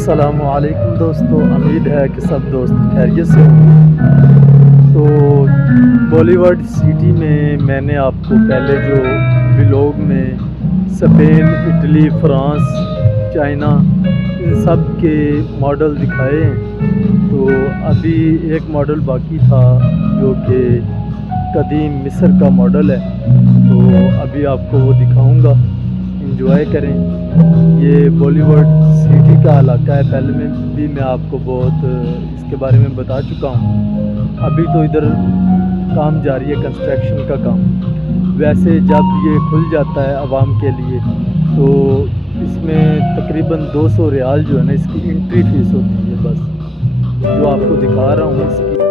अस्सलामुअलैकुम दोस्तों, उम्मीद है कि सब दोस्त खैरियत से होंगे। तो बॉलीवुड सिटी में मैंने आपको पहले जो व्लॉग में Spain, Italy, France, China in सब के मॉडल दिखाए हैं। तो अभी एक मॉडल बाकी था जो कि कदीम मिस्र का मॉडल है, तो अभी आपको वो दिखाऊंगा। इंजॉय करें। ये बॉलीवुड सिटी का इलाका है, पहले में भी मैं आपको बहुत इसके बारे में बता चुका हूँ। अभी तो इधर काम जारी है, कंस्ट्रक्शन का काम। वैसे जब ये खुल जाता है आवाम के लिए तो इसमें तकरीबन 200 रियाल जो है ना, इसकी एंट्री फ़ीस होती है। बस जो आपको दिखा रहा हूँ इसकी